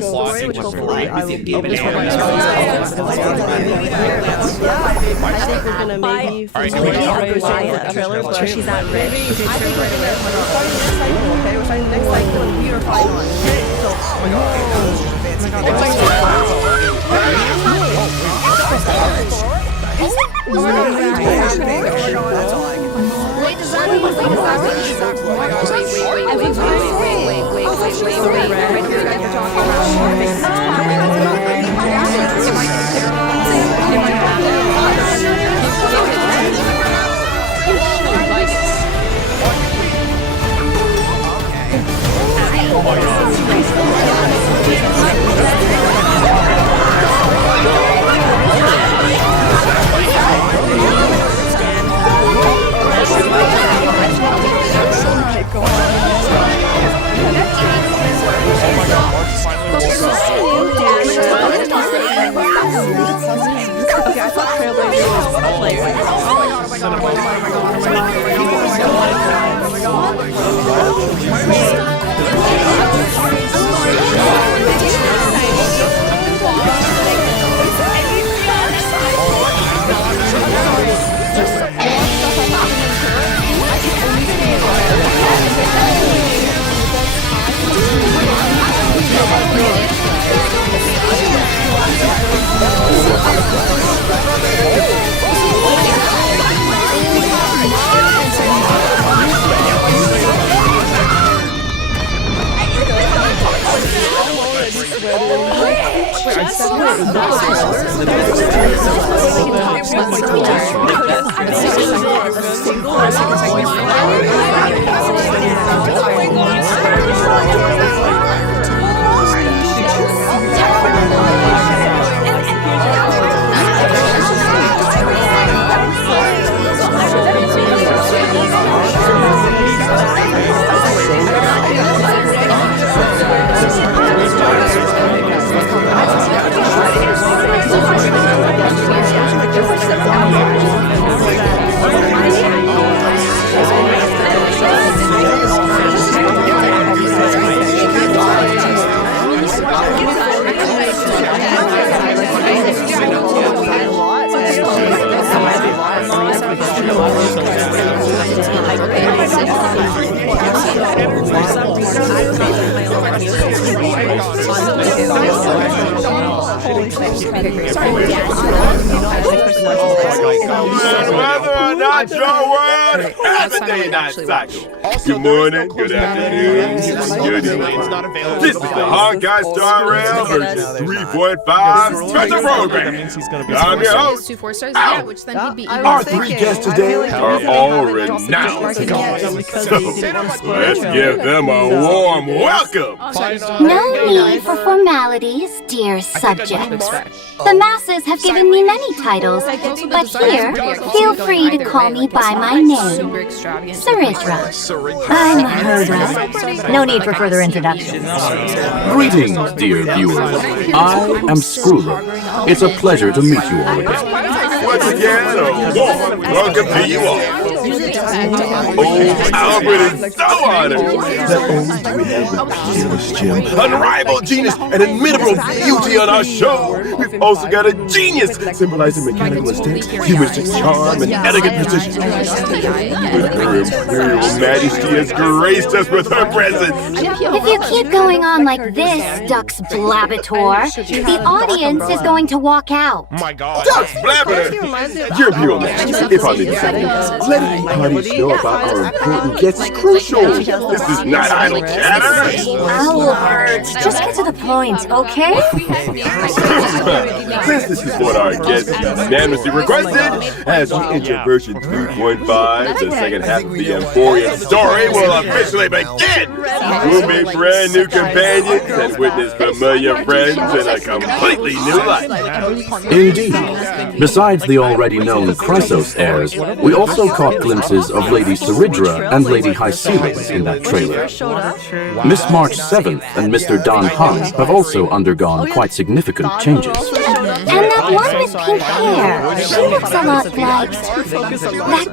the story, which hopefully I will be able to talk about. I think we're gonna maybe trailer where she's at red. I think we're starting the next cycle. Okay, we're starting the next cycle and we are fighting on. Okay, so that's all I can. Wait, does that mean wait, okay, I thought Trailblazer was a player. Whether or not your word has a day night cycle. Good morning, good afternoon, good evening. This is the Honkai Star Rail version 3.5 special program. I'm your host. 2 4 stars, yeah, which then he'd be even. Our 3 guests today are all renowned. So let's give them a warm welcome. No need for formalities, dear subjects. The masses have given me many titles, but here, feel free to call me by my name, Saridra. I'm Herda. No need for further introduction. Greetings, dear viewers. I am Scrooler. It's a pleasure to meet you all again. Once again, a warm welcome to you all. Oh, Albert is so honored. Not only do we have the peerless Jim, unrivaled genius, and inimitable beauty on our show, we've also got a genius symbolizing mechanical aesthetics, humanistic charm, and elegant precision. But her Imperial Majesty has graced us with her presence. If you keep going on like this, Dux Blabator, the audience is going to walk out. My God. Dux Blabator! Your Imperial Majesty, if I may say, letting the audience know about our important guests is crucial. This is not idle chatter. Albert, just get to the point, okay? Since this is what our guests unanimously requested, as we enter version 3.5, the second half of the Emporium story will officially begin. We'll meet brand new companions and witness familiar friends in a completely new light. Indeed. Besides the already known Chrysos heirs, we also caught glimpses of Lady Saridra and Lady Hyceles in that trailer. Miss March 7th and Mr. Don Han have also undergone quite significant changes. And that one with pink hair, she looks a lot like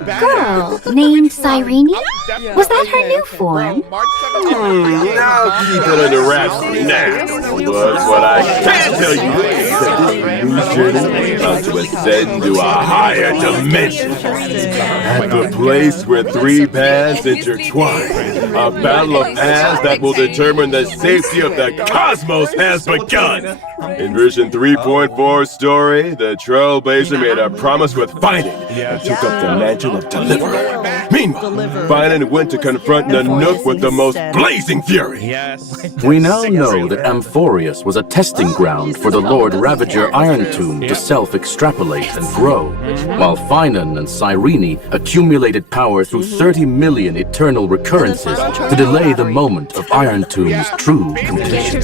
that girl named Cyrene. Was that her new form? Now keep it under wraps for now. But what I can tell you is that this new journey is about to ascend into a higher dimension. At the place where three paths intertwine, a battle of paths that will determine the safety of the cosmos has begun. In version 3.4 story, the Trailblazer made a promise with Finan and took up the mantle of Deliverer. Meanwhile, Finan went to confront Nanook with the most blazing fury. We now know that Amphorius was a testing ground for the Lord Ravager Iron Tomb to self-extrapolate and grow, while Finan and Cyrene accumulated power through 30 million eternal recurrences to delay the moment of Iron Tomb's true completion.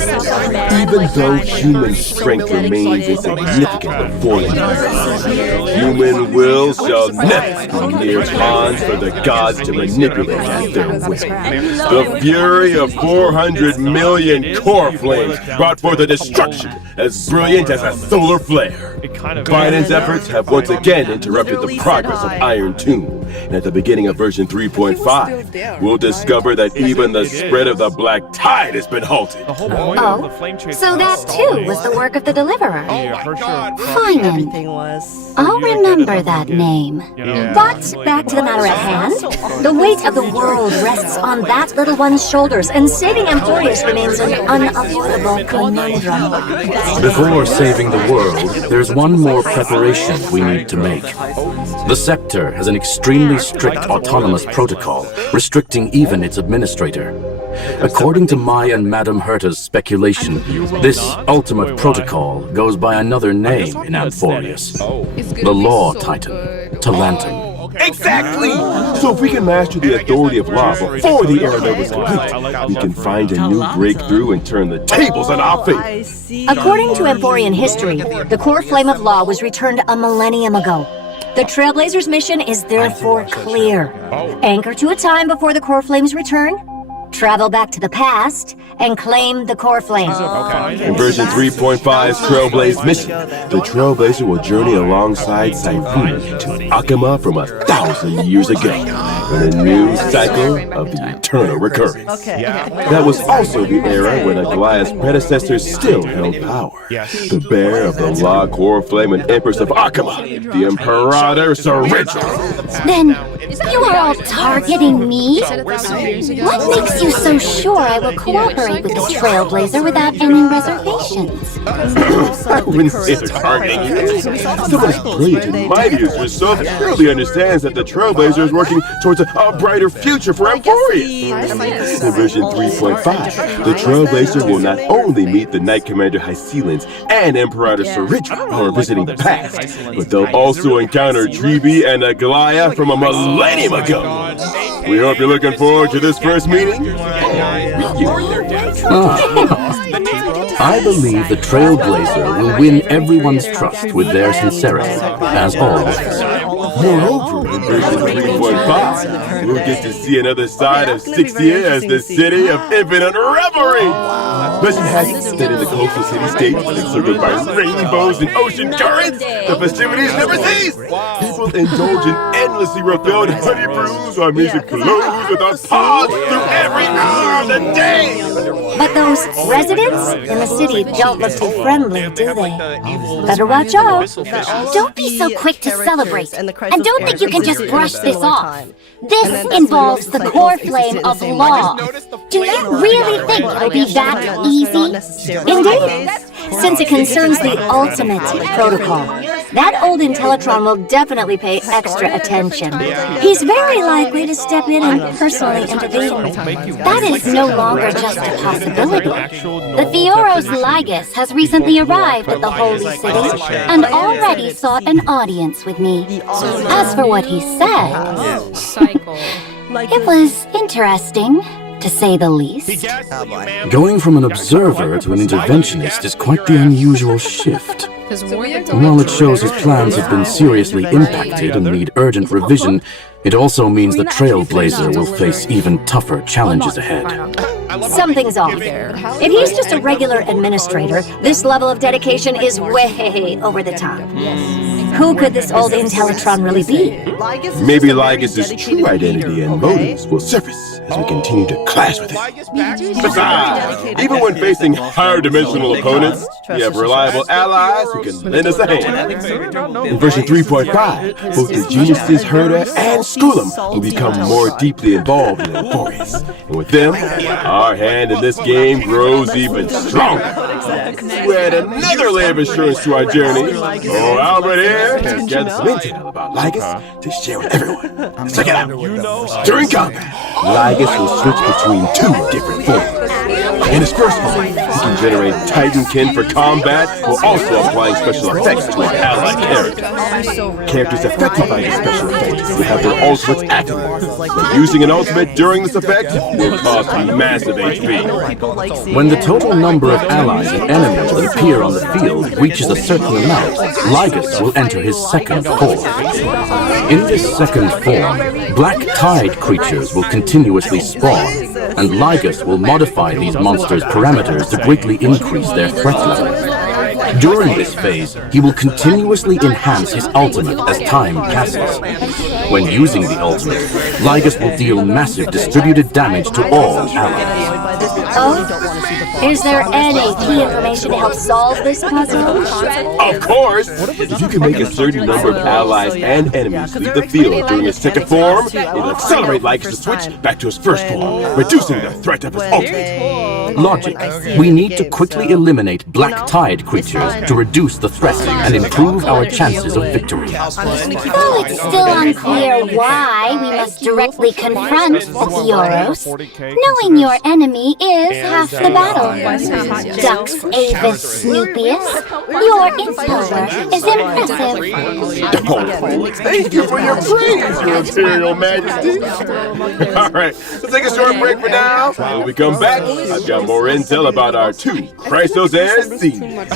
Even though human strength remains insignificant before them, human will shall never be mere pawns for the gods to manipulate at their will. The fury of 400 million core flames brought forth a destruction as brilliant as a solar flare. Finan's efforts have once again interrupted the progress of Iron Tomb, and at the beginning of version 3.5, we'll discover that even the spread of the Black Tide has been halted. Oh, so that too was the work of the Deliverer. Finan. I'll remember that name. But back to the matter at hand. The weight of the world rests on that little one's shoulders, and saving Amphorius remains an unavoidable conundrum. Before saving the world, there's one more preparation we need to make. The Scepter has an extremely strict autonomous protocol, restricting even its administrator. According to my and Madame Herta's speculation, this ultimate protocol goes by another name in Amphorius. The Law Titan, Talantum. Exactly! So if we can master the authority of law before the era that was complete, we can find a new breakthrough and turn the tables on our favor. According to Amphorian history, the core flame of law was returned a millennium ago. The Trailblazer's mission is therefore clear. Anchor to a time before the core flame's return, travel back to the past, and claim the core flame. In version 3.5's Trailblaze mission, the Trailblazer will journey alongside Cyrene to Akama from 1,000 years ago, in a new cycle of the eternal recurrence. That was also the era when Aglaya's predecessors still held power. The bearer of the Law Core Flame and Empress of Akama, the Imperator Siren. Then, you are all targeting me? What makes you so sure I will cooperate with the Trailblazer without any reservations? I wouldn't say they're targeting you. Someone as brilliant and mighty as yourself surely understands that the Trailblazer is working towards a brighter future for Amphorius. In version 3.5, the Trailblazer will not only meet the Knight Commander Hycelins and Imperator Saridra while visiting the past, but they'll also encounter Treeby and Aglaya from a millennium ago. We hope you're looking forward to this first meeting. I believe the Trailblazer will win everyone's trust with their sincerity, as always. Moreover, in version 3.5, we'll get to see another side of 60 as the city of infinite revelry. Legend has it that in the coastal city-state, encircled by rainbows and ocean currents, the festivities never cease. People indulge in endlessly refilled honey brews while music flows without pause through every hour of the day. But those residents in the city don't look too friendly, do they? Better watch out. Don't be so quick to celebrate. And don't think you can just brush this off. This involves the core flame of law. Do you really think it'll be that easy? Indeed. Since it concerns the ultimate protocol, that old Intellitron will definitely pay extra attention. He's very likely to step in and personally intervene. That is no longer just a possibility. The Theoros Ligus has recently arrived at the Holy City and already sought an audience with me. As for what he said, it was interesting, to say the least. Going from an observer to an interventionist is quite the unusual shift. While it shows his plans have been seriously impacted and need urgent revision, it also means the Trailblazer will face even tougher challenges ahead. Something's off. If he's just a regular administrator, this level of dedication is way over the top. Who could this old Intellitron really be? Maybe Lygus' true identity and motives will surface as we continue to clash with it. Besides, even when facing higher dimensional opponents, we have reliable allies who can lend us a hand. In version 3.5, both the geniuses Herder and Skulum will become more deeply involved in their forays. And with them, our hand in this game grows even stronger. We add another layer of assurance to our journey. Oh, Albert here has gathered some intel about Lygus to share with everyone. Let's check it out. During combat, Lygus will switch between two different forms. In his first form, he can generate Titankin for combat while also applying special effects to his allied characters. Characters affected by this special effect will have their ultimates activated. Using an ultimate during this effect will cost massive HP. When the total number of allies and enemies that appear on the field reaches a certain amount, Lygus will enter his second form. In this second form, black tide creatures will continuously spawn, and Lygus will modify these monsters' parameters to greatly increase their threat level. During this phase, he will continuously enhance his ultimate as time passes. When using the ultimate, Lygus will deal massive distributed damage to all allies. Oh? Is there any key information to help solve this puzzle? Of course! If you can make a certain number of allies and enemies leave the field during his second form, it'll accelerate Lygus' switch back to his first form, reducing the threat of his ultimate. Logic. We need to quickly eliminate black tide creatures to reduce the threat and improve our chances of victory. Though it's still unclear why we must directly confront the Theoros, knowing your enemy is half the battle. Dux Avis Snoopius, your intel is impressive. Oh, thank you for your praise, Your Imperial Majesty. Alright, let's take a short break for now. When we come back, I've got more intel about our two Chrysos and Seniors.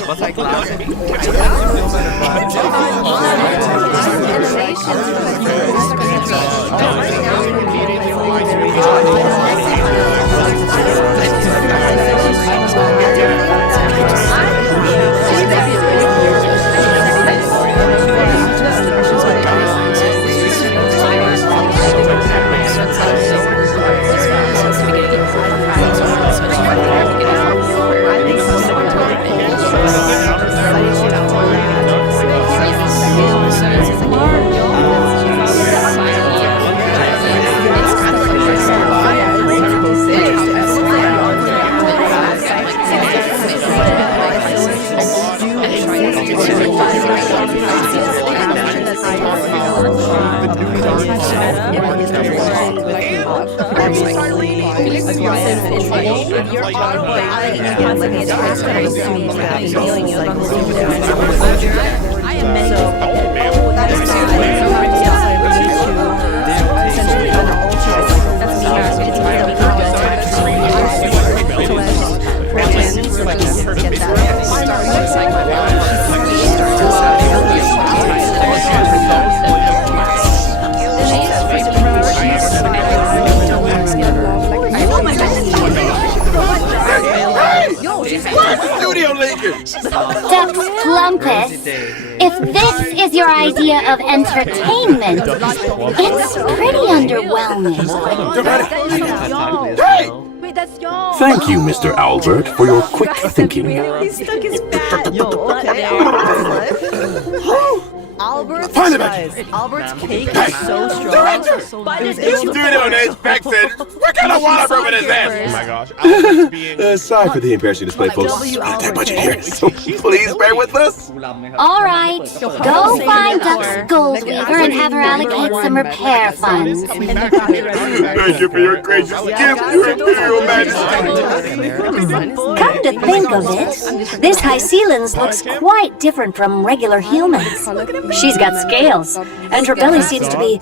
Dux Plumpus, if this is your idea of entertainment, it's pretty underwhelming. Thank you, Mr. Albert, for your quick thinking. Albert's Albert's Albert's cake is so strong. Director! This studio needs fixing. What kind of water rubbing is this? Oh my gosh. Albert's being... Sorry for the embarrassing display, folks. Not that budget here, so please bear with us. All right, go find Dux Goldweaver and have her allocate some repair funds. Thank you for your gracious gift, Your Imperial Majesty. Come to think of it, this Hycelens looks quite different from regular humans. She's got scales, and her belly seems to be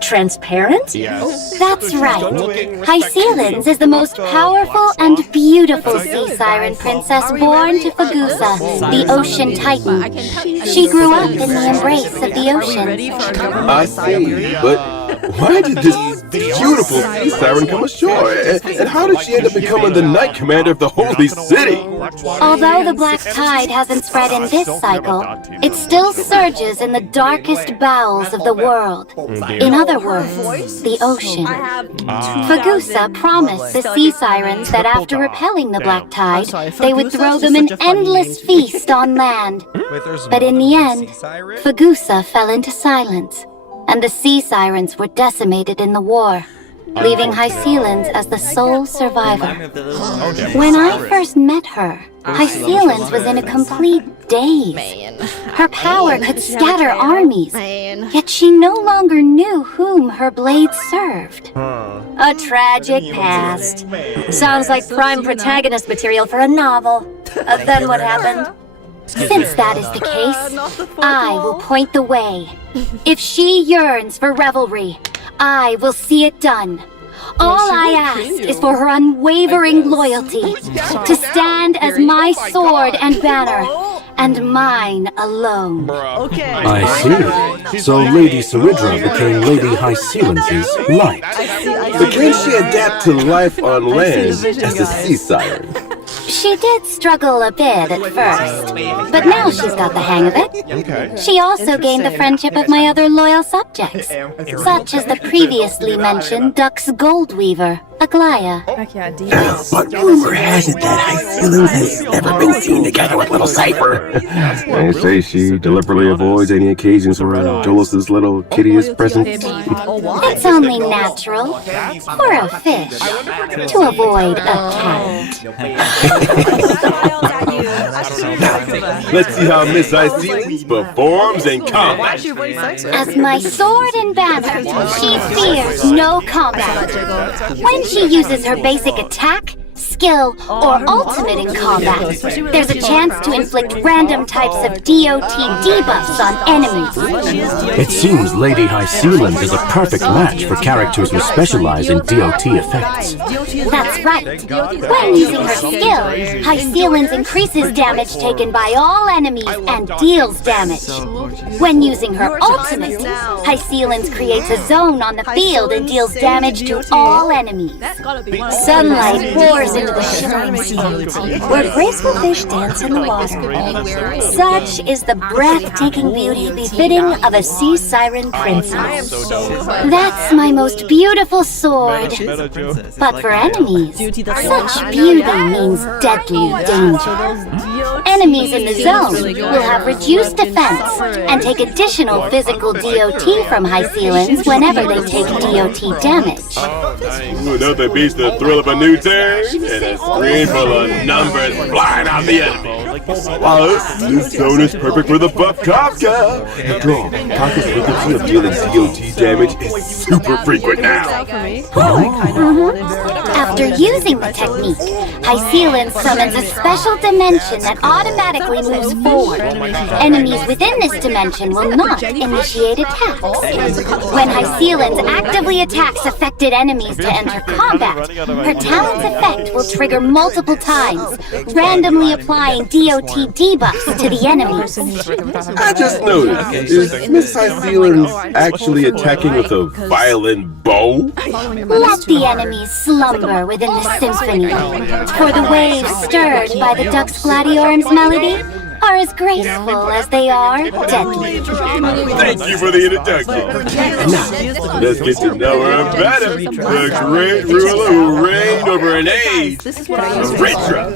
Transparent? Yes. That's right. Hycealins is the most powerful and beautiful sea siren princess born to Fagusa, the ocean titan. She grew up in the embrace of the ocean. I see, but why did this beautiful sea siren come ashore? And how did she end up becoming the knight commander of the holy city? Although the black tide hasn't spread in this cycle, it still surges in the darkest bowels of the world. In other words, the ocean. Fagusa promised the sea sirens that after repelling the black tide, they would throw them an endless feast on land. But in the end, Fagusa fell into silence, and the sea sirens were decimated in the war, leaving Hycealins as the sole survivor. When I first met her, Hycealins was in a complete daze. Her power could scatter armies, yet she no longer knew whom her blades served. A tragic past. Sounds like prime protagonist material for a novel. Then what happened? Since that is the case, I will point the way. If she yearns for revelry, I will see it done. All I ask is for her unwavering loyalty, to stand as my sword and banner, and mine alone. I see. So Lady Saridra became Lady Hycealins' light. But can she adapt to life on land as a sea siren? She did struggle a bit at first, but now she's got the hang of it. She also gained the friendship of my other loyal subjects, such as the previously mentioned Duck's gold weaver, Aglaya. But rumor has it that Hycealins has never been seen together with little Cypher. They say she deliberately avoids any occasions where Jolus's little kitty is present. It's only natural for a fish to avoid a cat. Let's see how Miss Hycealins performs in combat. As my sword and banner, she fears no combat. When she uses her basic attack, skill, or ultimate in combat, there's a chance to inflict random types of DOT debuffs on enemies. It seems Lady Hycealins is a perfect match for characters who specialize in DOT effects. That's right. When using her skill, Hycealins increases damage taken by all enemies and deals damage. When using her ultimate, Hycealins creates a zone on the field and deals damage to all enemies. Sunlight pours into the shimmering sea, where graceful fish dance in the water. Such is the breathtaking beauty befitting of a sea siren princess. That's my most beautiful sword. But for enemies, such beauty means deadly danger. Enemies in the zone will have reduced defense and take additional physical DOT from Hycealins whenever they take DOT damage. Nothing beats the thrill of a new turn and a screen full of numbers flying out the enemy. Plus, this zone is perfect for the buff Kafka. After all, Kafka's frequency of dealing DOT damage is super frequent now. After using the technique, Hycealins summons a special dimension that automatically moves forward. Enemies within this dimension will not initiate attacks. When Hycealins actively attacks affected enemies to enter combat, her talent's effect will trigger multiple times, randomly applying DOT debuffs to the enemies. I just noticed, is Miss Hycealins actually attacking with a violin bow? Let the enemies slumber within the symphony, for the waves stirred by the Duck's Gladiorum's melody are as graceful as they are deadly. Thank you for the introduction. And now, let's get to know her better. The great ruler who reigned over an age, Ritra.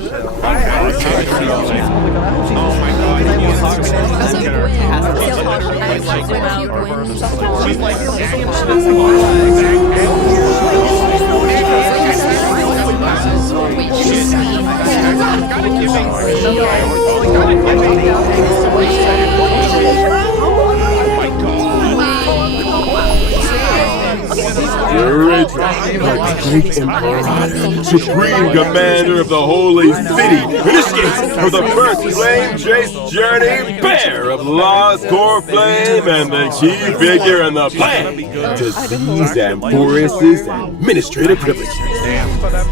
The great Imperator, supreme commander of the holy city, initiates for the first flame chase journey, Bear of Lost Core Flame, and the key figure in the plan to seize Amphorus's administrative privileges.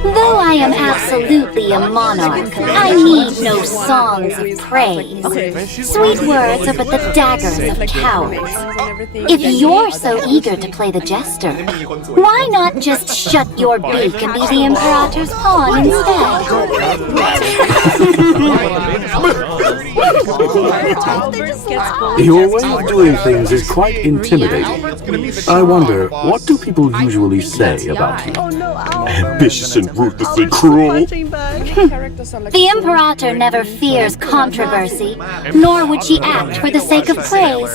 Though I am absolutely a monarch, I need no songs of praise. Sweet words are but the daggers of cowards. If you're so eager to play the jester, why not just shut your beak and be the Imperator's pawn instead? Your way of doing things is quite intimidating. I wonder, what do people usually say about you? Ambitious and ruthlessly cruel. The Imperator never fears controversy, nor would she act for the sake of praise.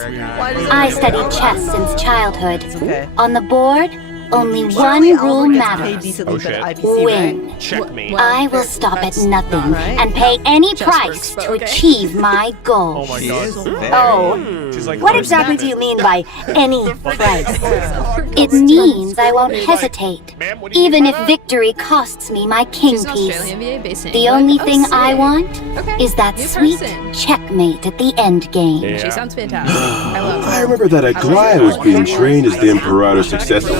I studied chess since childhood. On the board, only one rule matters. Win. Checkmate. I will stop at nothing and pay any price to achieve my goal. Oh, what exactly do you mean by any price? It means I won't hesitate, even if victory costs me my king piece. The only thing I want is that sweet checkmate at the end game. She sounds fantastic. I love her. I remember that Aglaya was being trained as the Imperator's successor.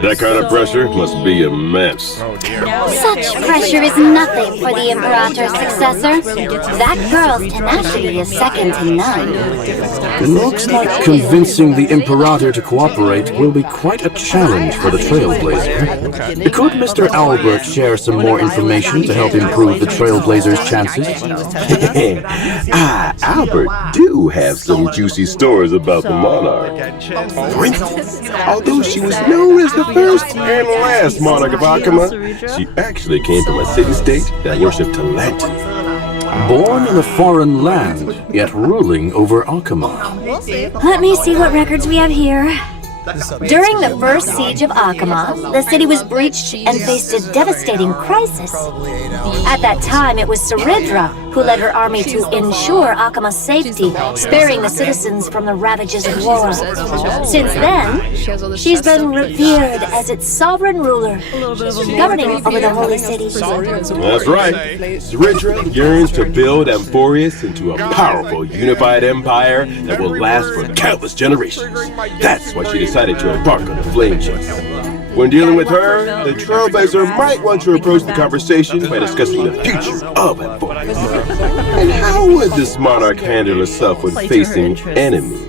That kind of pressure must be immense. Such pressure is nothing for the Imperator's successor. That girl's tenacity is second to none. It looks like convincing the Imperator to cooperate will be quite a challenge for the Trailblazer. Could Mr. Albert share some more information to help improve the Trailblazer's chances? Albert do have some juicy stories about the monarch. For instance, although she was known as the first and last monarch of Akama, she actually came from a city-state that worshipped Talent. Born in a foreign land, yet ruling over Akama. Let me see what records we have here. During the first siege of Akama, the city was breached and faced a devastating crisis. At that time, it was Saridra who led her army to ensure Akama's safety, sparing the citizens from the ravages of war. Since then, she's been revered as its sovereign ruler, governing over the holy city. That's right. Saridra yearns to build Amphorus into a powerful, unified empire that will last for countless generations. That's why she decided to embark on the flame chase. When dealing with her, the Trailblazer might want to approach the conversation by discussing the future of Amphorus. And how would this monarch handle herself when facing enemies?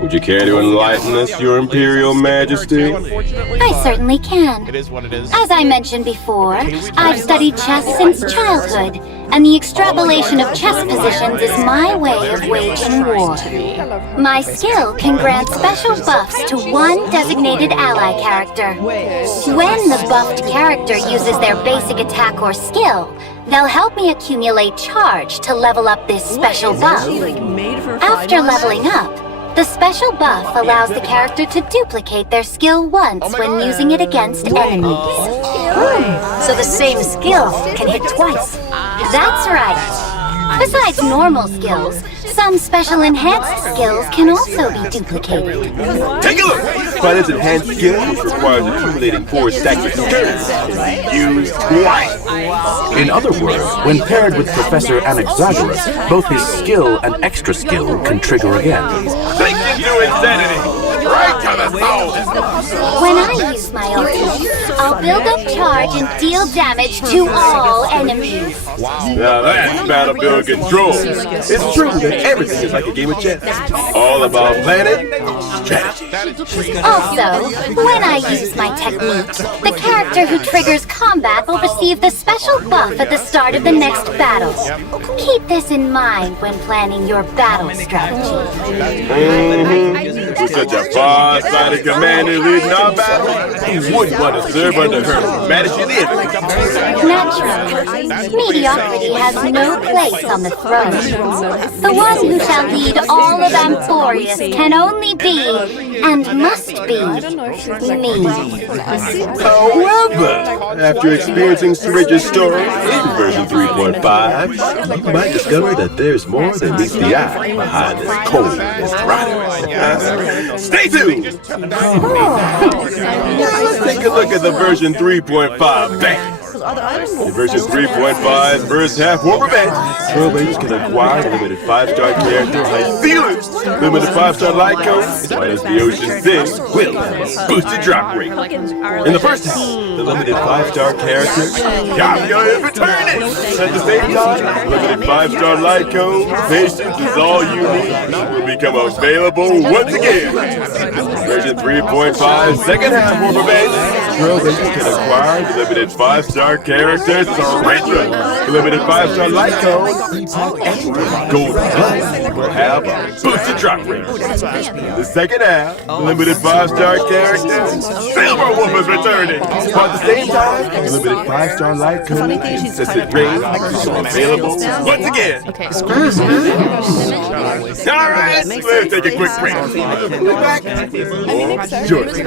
Would you care to enlighten us, Your Imperial Majesty? I certainly can. It is what it is. As I mentioned before, I've studied chess since childhood, and the extrapolation of chess positions is my way of waging war. My skill can grant special buffs to one designated ally character. When the buffed character uses their basic attack or skill, they'll help me accumulate charge to level up this special buff. After leveling up, the special buff allows the character to duplicate their skill once when using it against enemies. So the same skill can hit twice. That's right. Besides normal skills, some special enhanced skills can also be duplicated. Take a look! By this enhanced skill, which requires accumulating 4 stacks of skills, use twice. In other words, when paired with Professor Anaxagoras, both his skill and extra skill can trigger again. Sink into insanity! Right to the soul! When I use my ultimate, I'll build up charge and deal damage to all enemies. Now that's battlefield control. It's true that everything is like a game of chess. All about planning, strategy. Also, when I use my technique, the character who triggers combat will receive the special buff at the start of the next battle. Keep this in mind when planning your battle strategy. With such a far-sighted commander leading our battle, who wouldn't want to serve under her majesty the enemy? Naturally, mediocrity has no place on the throne. The one who shall lead all of Amphorus can only be, and must be, me. However, after experiencing Syringe's story in version 3.5, you might discover that there's more than meets the eye behind this cold rider. Stay tuned! Now let's take a look at the version 3.5 banner. In version 3.5, first half war revenge, trailblazers can acquire the limited 5-star character like Sealers, limited 5-star light code, as well as the Ocean Sing, will boosted drop rate. In the first half, the limited 5-star character, Kafka is returning! At the same time, limited 5-star light code, patience is all you need, will become available once again. Version 3.5, second half war revenge, trailblazers can acquire the limited 5-star character Surrender, the limited 5-star light code, and Gold Plus will have a boosted drop rate. The second half, the limited 5-star character Silver Wolf is returning. But at the same time, the limited 5-star light code and Incessant Rain are available once again. Alright, let's take a quick break. We'll be back. Jordan.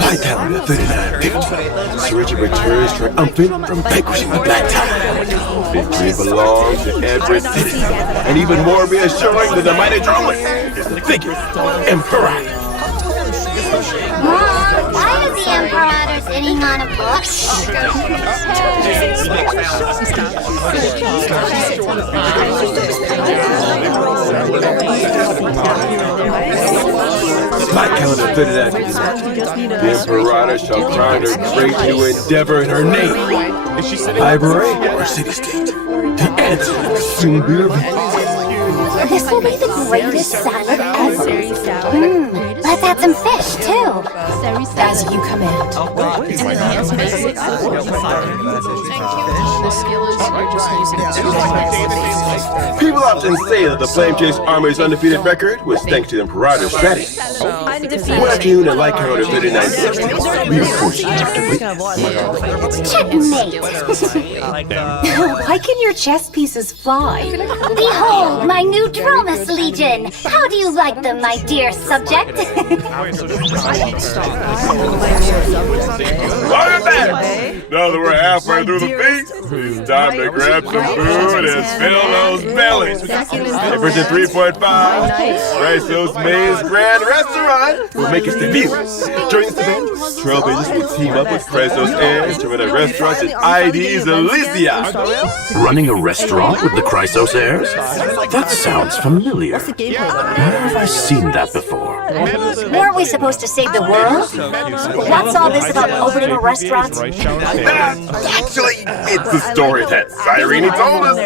My calendar 3950. Surgeon returns triumphant from vanquishing the Black Tide. Victory belongs to every city, and even more reassuring than the mighty drummer is the figure Imperator. Mom, why is the Imperator sitting on a book? My calendar fitted at the Imperator shall crown her great new endeavor in her name. Library or city-state? The answer will soon be revealed. This will be the greatest salad ever. Let's add some fish, too. As you command. People often say that the Flame Chase Army's undefeated record was thanks to the Imperator's strategy. One afternoon at Light Counter 3960, we were fortunate to witness. Checkmate. Why can your chess pieces fly? Behold, my new Dromus Legion! How do you like them, my dear subject? Welcome back! Now that we're halfway through the feast, it's time to grab some food and fill those bellies. In version 3.5, Chrysos Maze Grand Restaurant will make its debut. During this event, trailblazers will team up with Chrysos Heirs to run a restaurant in ID's Elysia. Running a restaurant with the Chrysos heirs? That sounds familiar. Where have I seen that before? Weren't we supposed to save the world? What's all this about opening a restaurant? Actually, it's the story that Siren told us.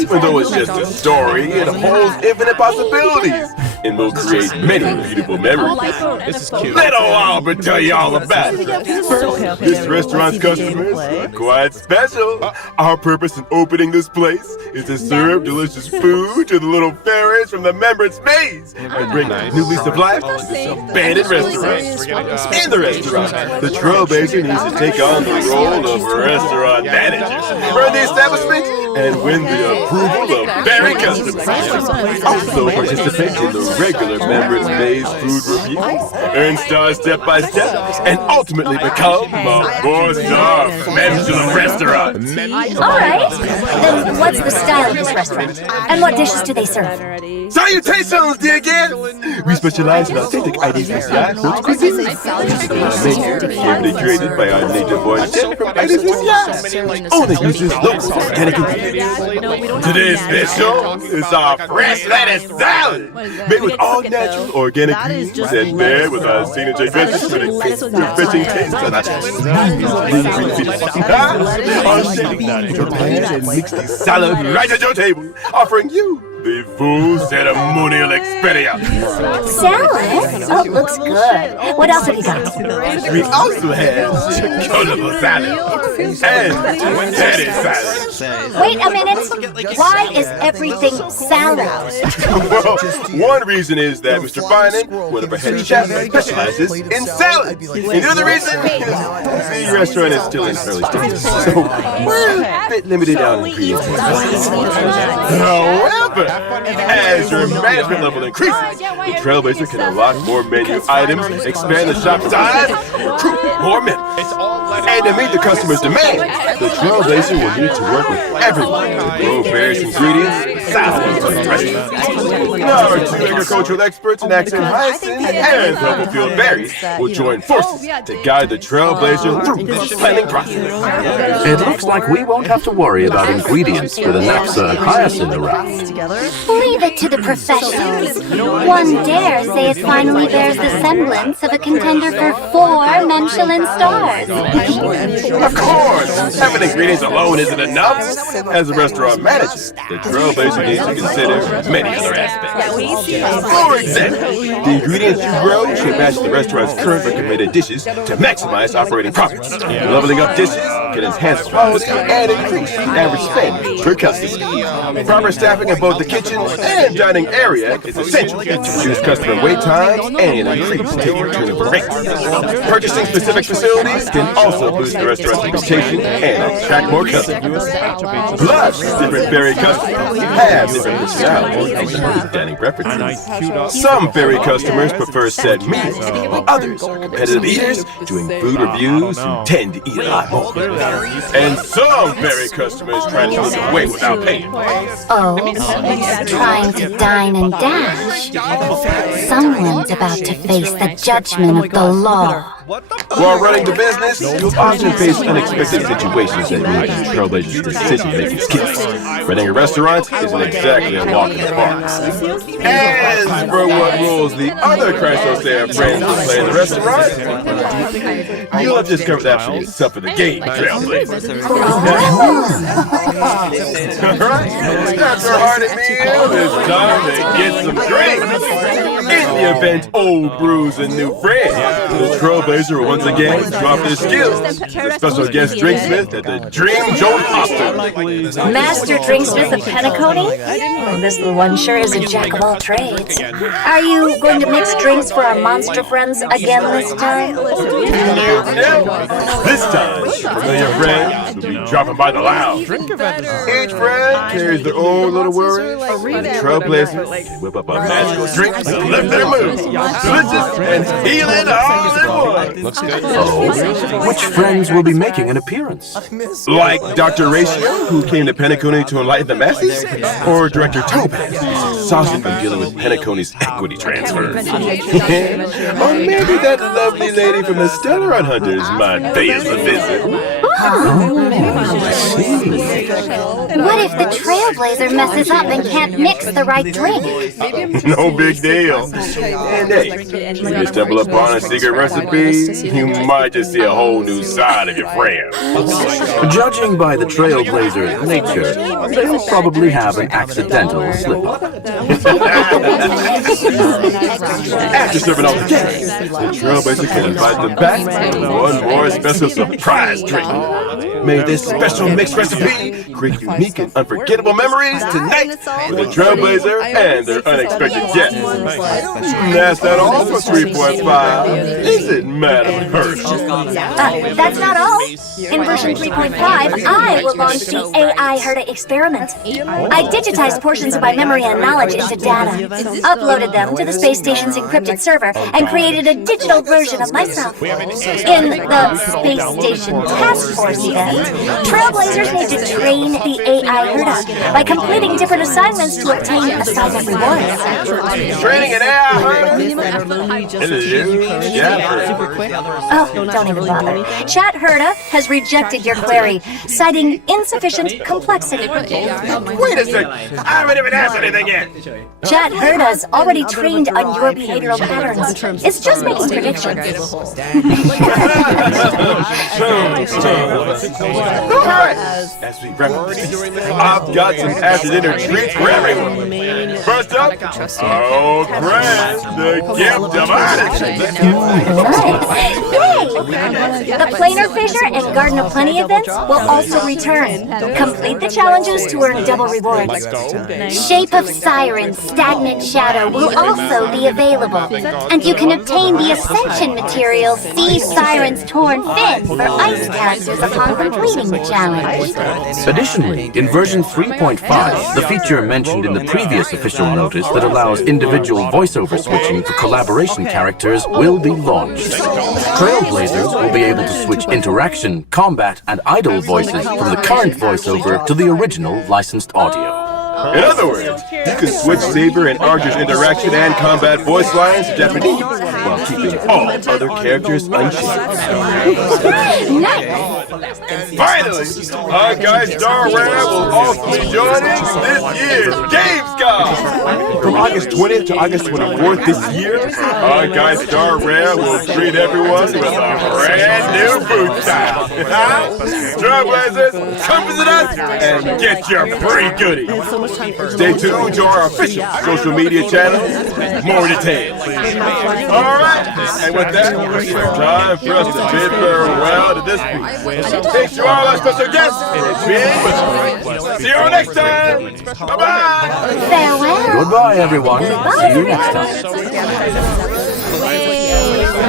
Even though it's just a story, it holds infinite possibilities and will create many beautiful memories. This is cute. Let old Albert tell you all about it. This restaurant's customers are quite special. Our purpose in opening this place is to serve delicious food to the little fairies from the members' maze and bring a new lease of life to this abandoned restaurant. In the restaurant, the trailblazer needs to take on the role of restaurant manager, run the establishment, and win the approval of fairy customers. Also participate in the regular members' maze food review, earn stars step by step, and ultimately become a 4-star Michelin restaurant. Alright, then what's the style of this restaurant? And what dishes do they serve? Salutations, dear guests! We specialize in authentic IDCCI food cuisine. This is a menu carefully created by our native-born chef from IDCCI. Only uses local organic ingredients. Today's special is our fresh lettuce salad, made with all natural organic greens and paired with our signature dressing for the refreshing taste of that smooth green fish. Our chef prepares and mix the salad right at your table, offering you the full ceremonial experience. Salad? Oh, looks good. What else have you got? We also have colorful salad and teddy salad. Wait a minute. Why is everything salad? Well, one reason is that Mr. Finan, one of our head chefs, specializes in salad. And the other reason is the restaurant is still in early stages, so we're a bit limited on ingredients. However, As your management level increases, the Trailblazer can unlock more menu items, expand the shop size, and recruit more members. And to meet the customer's demand, the Trailblazer will need to work with everyone to grow various ingredients, sizes, and restaurants. Now, our two agricultural experts in accent hyacinth and purple field berries will join forces to guide the Trailblazer through this planning process. It looks like we won't have to worry about ingredients with a naphtha and hyacinth around. Leave it to the professionals. One dare say it finally bears the semblance of a contender for 4 Michelin stars. Of course! Having ingredients alone isn't enough. As a restaurant manager, the Trailblazer needs to consider many other aspects. For example, the ingredients you grow should match the restaurant's current recommended dishes to maximize operating profits. Leveling up dishes can enhance quality and increase the average spend per customer. Proper staffing of both the kitchen and dining area is essential to reduce customer wait times and increase table turnover rates. Purchasing specific facilities can also boost the restaurant's reputation and attract more customers. Plus, different ferry customers have different personalities and dining preferences. Some ferry customers prefer set meals, while others are competitive eaters doing food reviews who tend to eat a lot more. And some ferry customers try to lose weight without paying. Oh, trying to dine and dash. Someone's about to face the judgment of the law. While running the business, you'll often face unexpected situations that need the Trailblazer's decision-making skills. Running a restaurant isn't exactly a walk in the park. As for what roles the other Christos friends will play in the restaurant, you'll have to discover that for yourself in the game, Trailblazer. After a hearty meal, it's time to get some drinks. In the event old brews and new friends, the Trailblazer will once again drop their skills to the special guest drinksmith at the Dream Joe Foster. Master Drinksmith of Penacony? This little one sure is a jack of all trades. Are you going to mix drinks for our monster friends again this time? This time, the familiar friends will be dropping by the lounge. Each friend carries their own little worries, and the Trailblazers whip up a magical drink to lift their mood, delicious and healing all in one. Oh, which friends will be making an appearance? Like Dr. Ratio, who came to Penacony to enlighten the masses, or Director Topaz, who's exhausted from dealing with Penacony's equity transfers. Or maybe that lovely lady from the Stellar Hunters might pay us a visit. What if the Trailblazer messes up and can't mix the right drink? No big deal. And hey, when you stumble upon a secret recipe, you might just see a whole new side of your friend. Judging by the Trailblazer's nature, they'll probably have an accidental slip-up. After serving all the guests, the Trailblazer can invite them back for one more special surprise drink. May this special mixed recipe create unique and unforgettable memories tonight with the Trailblazer and their unexpected guests. That's that all for 3.5, is it, Madam Herta? That's not all. In version 3.5, I will launch the AI Herta experiment. I digitized portions of my memory and knowledge into data, uploaded them to the space station's encrypted server, and created a digital version of myself. In the Space Station Task Force event, Trailblazers need to train the AI Herta by completing different assignments to obtain assignment rewards. Training an AI Herta? Oh, don't even bother. Chat Herta has rejected your query, citing insufficient complexity. Wait a sec, I haven't even asked anything yet. Chat Herta's already trained on your behavioral patterns. It's just making predictions. Alright, as we wrap up this, I've got some after-dinner treats for everyone. First up, oh, Grant, the gift of attitude. Yay! The Planar Fissure and Garden of Plenty events will also return. Complete the challenges to earn double rewards. Shape of Siren, Stagnant Shadow will also be available. And you can obtain the Ascension material Sea Siren's Torn Fin for ice characters upon completing the challenge. Additionally, in version 3.5, the feature mentioned in the previous official notice that allows individual voiceover switching for collaboration characters will be launched. Trailblazers will be able to switch interaction, combat, and idle voices from the current voiceover to the original licensed audio. In other words, you can switch Saber and Archer's interaction and combat voice lines to Japanese while keeping all other characters unchanged. Finally, Honkai Star Ram will also be joining this year's Gamescom! From August 20th to August 24th this year, Honkai Star Ram will treat everyone with a brand new boot style. Trailblazers, come visit us and get your free goodies. Stay tuned to our official social media channels for more details. Alright, and with that, it's time for us to bid farewell to this week. Thanks to all our special guests for being with us. See you all next time. Bye-bye. Farewell. Goodbye, everyone. See you next time.